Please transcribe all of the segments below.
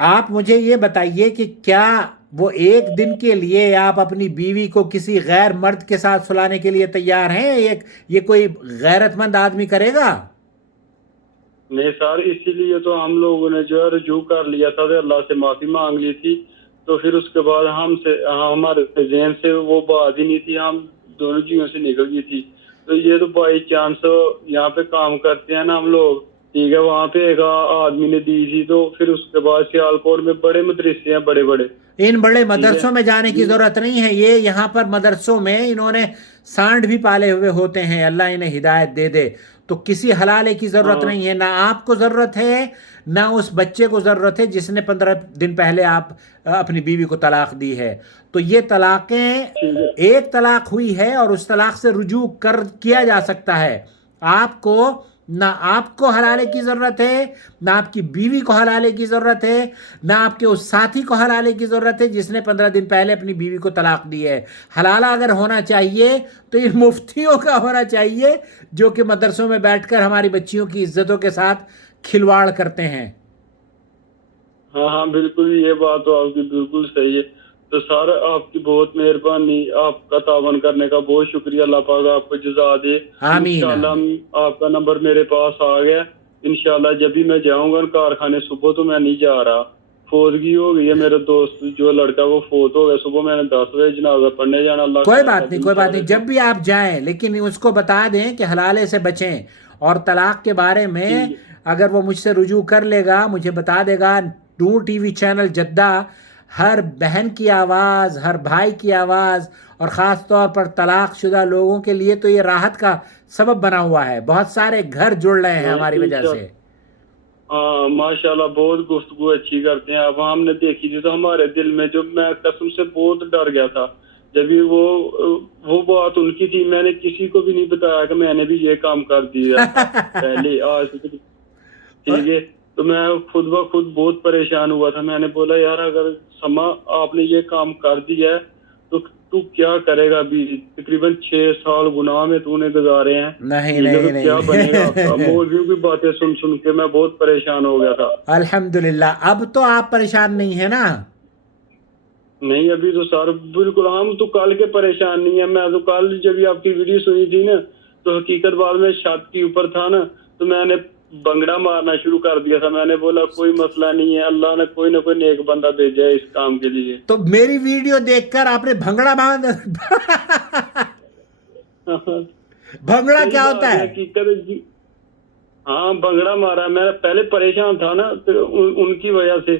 آپ مجھے یہ بتائیے کہ کیا وہ ایک دن کے لیے آپ اپنی بیوی کو کسی غیر مرد کے ساتھ سلانے کے لیے تیار ہیں؟ یہ کوئی غیرت مند آدمی کرے گا؟ نہیں سر، اسی لیے تو ہم لوگوں نے جو ہے رجوع کر لیا تھا، اللہ سے معافی مانگ لی تھی، تو پھر اس کے بعد ہمارے ذہن سے وہ بات ہی نہیں تھی، ہم دونوں چیزوں سے نکل گئی تھی۔ تو یہ تو بائی چانس یہاں پہ کام کرتے ہیں نا ہم لوگ، ٹھیک ہے، وہاں پہ ایک آدمی نے دی تھی، تو پھر اس کے بعد سیالکوٹ میں بڑے مدرسے ہیں، بڑے بڑے، ان بڑے ٹھیک ہے مدرسوں میں جانے کی یہ ضرورت نہیں ہے، یہ یہاں پر مدرسوں میں انہوں نے سانڈ بھی پالے ہوئے ہوتے ہیں، اللہ انہیں ہدایت دے دے۔ تو کسی حلالے کی ضرورت ہاں نہیں ہے، نہ آپ کو ضرورت ہے نہ اس بچے کو ضرورت ہے جس نے 15 دن پہلے آپ اپنی بیوی کو طلاق دی ہے۔ تو یہ طلاقیں ٹھیک ہے ایک طلاق ہوئی ہے اور اس طلاق سے رجوع کیا جا سکتا ہے۔ آپ کو نہ آپ کو حلالے کی ضرورت ہے، نہ آپ کی بیوی کو حلالے کی ضرورت ہے، نہ آپ کے اس ساتھی کو حلالے کی ضرورت ہے جس نے 15 دن پہلے اپنی بیوی کو طلاق دی ہے۔ حلالہ اگر ہونا چاہیے تو ان مفتیوں کا ہونا چاہیے جو کہ مدرسوں میں بیٹھ کر ہماری بچیوں کی عزتوں کے ساتھ کھلواڑ کرتے ہیں۔ ہاں ہاں بالکل، یہ بات تو آپ کی بالکل صحیح ہے۔ تو سر آپ کی بہت مہربانی، آپ کا تعاون کرنے کا بہت شکریہ، اللہ پاک آپ کو جزا دے۔ آمین انشاءاللہ آمین۔ آپ کا نمبر میرے پاس آ گیا، انشاءاللہ جب بھی میں جاؤں گا کارخانے، صبح تو میں نہیں جا رہا، فوتگی ہو گئی ہے، میرے دوست جو لڑکا وہ فوت ہو گیا، صبح میں نے 10 بجے جنازہ پڑھنے جانا، اللہ کوئی خیر بات کر دے نہیں، کوئی بات انشاءاللہ نہیں، جی۔ جب بھی آپ جائیں لیکن اس کو بتا دیں کہ حلالے سے بچیں، اور طلاق کے بارے میں ٹھیک ہے اگر وہ مجھ سے رجوع کر لے گا مجھے بتا دے گا، نور ٹی وی چینل جدہ ہر بہن کی آواز، ہر بھائی کی آواز، اور خاص طور پر طلاق شدہ لوگوں کے لیے تو یہ راحت کا سبب بنا ہوا ہے، بہت سارے گھر جڑ رہے ہیں ہاں ہماری وجہ سے۔ انشاءاللہ، ہاں ماشاءاللہ بہت گفتگو اچھی کرتے ہیں اب ہم نے دیکھی تھی تو ہمارے دل میں جو، میں قسم سے بہت ڈر گیا تھا جب بھی وہ بات ان کی تھی، میں نے کسی کو بھی نہیں بتایا کہ میں نے بھی یہ کام کر دیا تھا پہلے آج سے، ٹھیک ہے۔ تو میں خود بخود بہت پریشان ہوا تھا، میں نے بولا یار اگر سما آپ نے یہ کام کر دیا ہے تو کیا کرے گا؟ ابھی تقریباً 6 سال گناہ میں تو نے گزارے ہیں، نہیں ٹھیک ہے، تو نہیں کیا بنے گا آپ کا؟ نہیں مولویوں کی باتیں سن کے میں بہت پریشان ہو گیا تھا۔ الحمدللہ اب تو آپ پریشان نہیں ہیں نا؟ نہیں ابھی تو سر بالکل، ہم تو کل کے پریشان نہیں ہیں، میں تو کل جب آپ کی ویڈیو سنی تھی نا تو حقیقت بعد میں چھت کے اوپر تھا نا، تو میں نے بنگڑا مارنا شروع کر دیا تھا، میں نے بولا کوئی مسئلہ نہیں ہے، اللہ نے کوئی نہ کوئی نیک بندہ بھیجا ہے اس کام کے لیے۔ تو میری ویڈیو دیکھ کر آپ نے بھنگڑا باندھ بھنگڑا صحیح کیا ہوتا بات ہے، ہے؟ حقیقت ہے جی۔ ہاں بنگڑا مارا، میں پہلے پریشان تھا نا، پھر ان کی وجہ سے،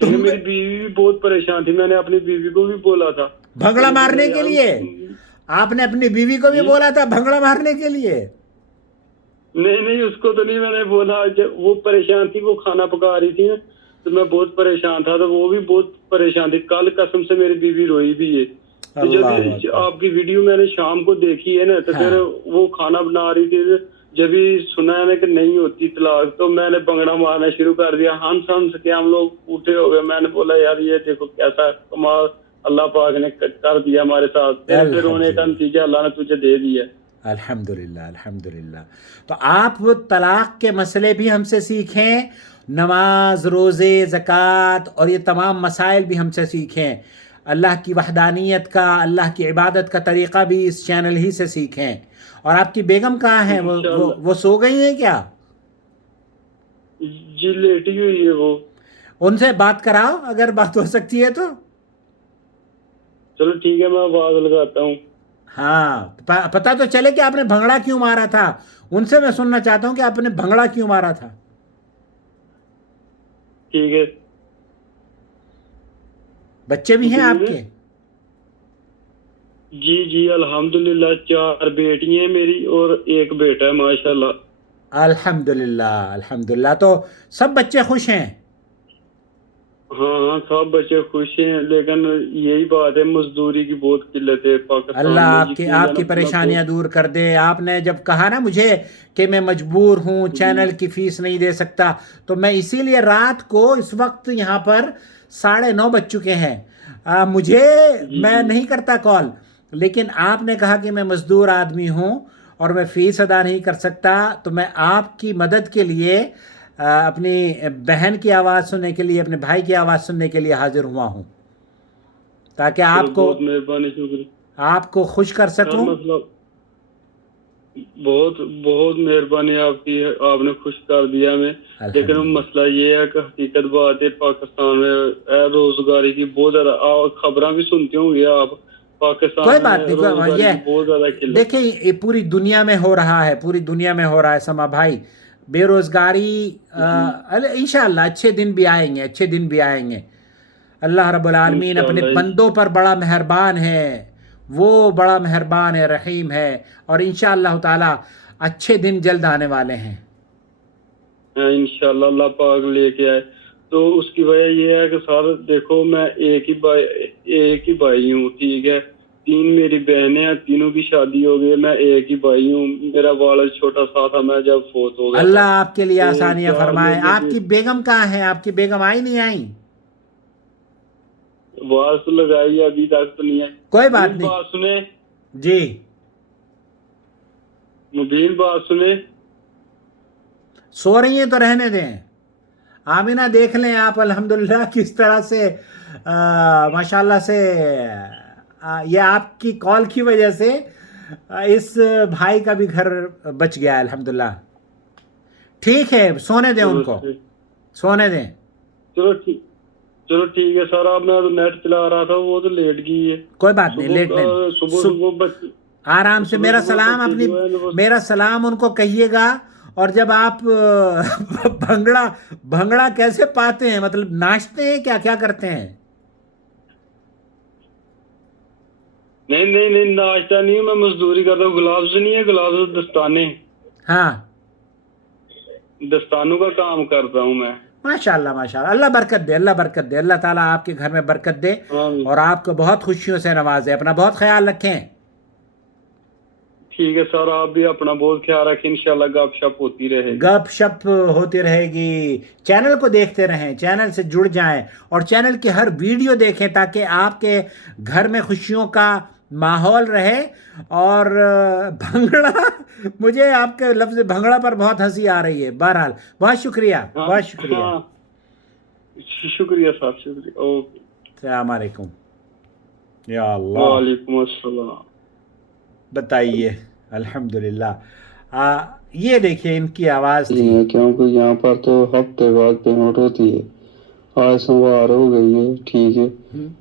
تو کیونکہ میری بیوی بھی بہت پریشان تھی، میں نے اپنی بیوی کو بھی بولا تھا، میں بھنگڑا نے بولا مارنے کے یار لیے آپ نے اپنی بیوی کو بھی جی بولا تھا بھنگڑا مارنے کے لیے؟ نہیں نہیں اس کو تو نہیں، میں نے بولا جب وہ پریشان تھی، وہ کھانا پکا رہی تھی نا، تو میں بہت پریشان تھا، تو وہ بھی بہت پریشان تھی، کل قسم سے میری بیوی روئی بھی ہے۔ تو جب اللہ اکبر۔ آپ کی ویڈیو میں نے شام کو دیکھی ہے نا، تو ہاں پھر وہ کھانا بنا رہی تھی، جب ہی سنا ہے نا کہ نہیں ہوتی طلاق، تو میں نے بنگڑا مارنا شروع کر دیا، ہنس کے ہم لوگ اٹھے ہو گئے، میں نے بولا یار یہ دیکھو کیسا کمال اللہ پاک نے کر دیا ہمارے ساتھ، تیرے سے رونے کا الحمدللہ نتیجہ اللہ نے تجھے دے دیا۔ الحمدللہ الحمدللہ۔ تو آپ طلاق کے مسئلے بھی ہم سے سیکھیں، نماز، روزے، زکوٰۃ اور یہ تمام مسائل بھی ہم سے سیکھیں، اللہ کی وحدانیت کا، اللہ کی عبادت کا طریقہ بھی اس چینل ہی سے سیکھیں۔ اور آپ کی بیگم کہاں ہیں؟ انشاءاللہ وہ سو گئی ہیں کیا؟ جی لیٹی ہوئی ہے وہ۔ ان سے بات کراؤ اگر بات ہو سکتی ہے تو۔ چلو ٹھیک ہے، میں آواز لگاتا ہوں۔ ہاں پتہ تو چلے کہ آپ نے بھنگڑا کیوں مارا تھا، ان سے میں سننا چاہتا ہوں کہ آپ نے بھنگڑا کیوں مارا تھا۔ ٹھیک ہے بچے بھی ہیں آپ بولیے۔ کے؟ جی جی الحمدللہ 4 بیٹی ہیں میری اور 1 بیٹا ہے ماشاءاللہ۔ الحمدللہ الحمدللہ۔ تو سب بچے خوش ہیں؟ ہاں ہاں سب بچے خوش ہیں، لیکن یہی بات ہے مزدوری کی بہت قلت ہے اللہ پاکستان میں، یقین آپ کی جانا میں پریشانیاں بہت۔ دور کر دے۔ آپ نے جب کہا نا مجھے کہ میں مجبور ہوں، جی چینل کی فیس نہیں دے سکتا، تو میں اسی لیے رات کو، اس وقت یہاں پر 9:30 بج چکے ہیں، مجھے، جی میں جی نہیں کرتا کال، لیکن آپ نے کہا کہ میں مزدور آدمی ہوں اور میں فیس ادا نہیں کر سکتا، تو میں آپ کی مدد کے لیے اپنی بہن کی آواز سننے کے لیے، اپنے بھائی کی آواز سننے کے لیے حاضر ہوا ہوں، تاکہ آپ کو بہت مہربانی، شکریہ آپ کو خوش کر سر، سکوں. مطلب بہت بہت مہربانی آپ کی، آپ نے خوش کر دیا ہمیں. لیکن مسئلہ یہ ہے کہ حقیقت بات ہے پاکستان میں روزگاری کی بہت زیادہ خبریں بھی سنتے ہوں گے آپ، پاکستان کوئی میں بات نہیں، روزگاری یہ کی بہت زیادہ قلت. دیکھیں یہ پوری دنیا میں ہو رہا ہے، پوری دنیا میں ہو رہا ہے سما بھائی. بے روزگاری انشاءاللہ اچھے دن بھی آئیں گے، اچھے دن بھی آئیں گے. اللہ رب العالمین اپنے انشاءاللہ بندوں پر بڑا مہربان ہے، وہ بڑا مہربان ہے، رحیم ہے، اور انشاءاللہ تعالی اچھے دن جلد آنے والے ہیں. انشاءاللہ اللہ پاک لے کے آئے. تو اس کی وجہ یہ ہے کہ سر دیکھو میں ایک ہی بھائی ہوں، ٹھیک ہے. 3 میری بہنیں ہیں، تینوں کی شادی ہو گئی، میں ایک ہی بھائی ہوں. میرا والد چھوٹا سا تھا میں جب فوت ہو گیا تھا. اللہ آپ کے لیے تو آسانیاں 4 فرمائے. لوگوں آپ کی بیگم کہاں ہیں؟ آپ کی بیگم آئی نہیں آئی؟ آواز تو لگائی ابھی تک تو نہیں ہے. کوئی بات نہیں بات سنیں جی. مبین، بات سنیں. سو رہی ہیں تو رہنے دیں. آمینہ دیکھ لیں آپ الحمدللہ کس طرح سے ماشاءاللہ سے یہ آپ کی کال کی وجہ سے اس بھائی کا بھی گھر بچ گیا الحمدللہ. ٹھیک ہے، سونے دیں ان کو، سونے دیں. چلو ٹھیک ہے سر. اب میں نیٹ چلا رہا تھا، وہ تو لیٹ گئی ہے. کوئی بات نہیں، لیٹ نہیں، صبح آرام سے. میرا سلام ان کو کہیے گا. اور جب آپ بھنگڑا کیسے پاتے ہیں، مطلب ناچتے ہیں کیا کرتے ہیں؟ نہیں ناشتہ نہیں، میں مزدوری کرتا ہوں. گلابز نہیں ہے، گلابز دستانے، ہاں دستانوں کا کام کرتا ہوں میں. ماشاءاللہ ماشاءاللہ. اللہ برکت دے، اللہ برکت دے. اللہ تعالیٰ آپ کے گھر میں برکت دے آمین. اور آپ کو بہت خوشیوں سے نوازے. اپنا بہت خیال رکھیں. ٹھیک ہے سر، آپ بھی اپنا بہت خیال رکھیں. انشاءاللہ گپ شپ ہوتی رہے گی. گپ شپ ہوتی رہے گی. چینل کو دیکھتے رہیں، چینل سے جڑ جائیں اور چینل کی ہر ویڈیو دیکھیں تاکہ آپ کے گھر میں خوشیوں کا ماحول رہے. اور بھنگڑا، مجھے آپ کے لفظ بھنگڑا پر بہت ہنسی آ رہی ہے. بہرحال بہت شکریہ، بہت شکریہ. شکریہ صاحب، شکریہ. اوکے، السلام علیکم. یا اللہ، وعلیکم السلام. بتائیے. الحمدللہ. یہ دیکھیے ان کی آواز تھی. کیونکہ یہاں پر تو ہفتے بعد پیمنٹ ہوتی ہے. آج سوار ہو گئی ہے، ٹھیک ہے.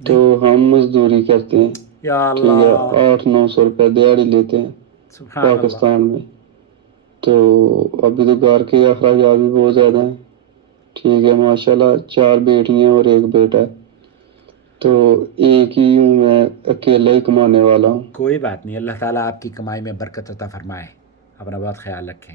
تو ہم مزدوری کرتے ہیں، یا ٹھیک ہے. اللہ، 800-900 روپے دیہڑی لیتے ہیں سبحان اللہ. پاکستان میں. تو ابھی تو گھر کے اخراجات بھی بہت زیادہ ہیں، ٹھیک ہے. ماشاءاللہ 4 بیٹیاں اور 1 بیٹا ہے. تو ایک ہی ہوں میں، اکیلا ہی کمانے والا ہوں. کوئی بات نہیں، اللہ تعالیٰ آپ کی کمائی میں برکت عطا فرمائے. اپنا بہت خیال رکھیں.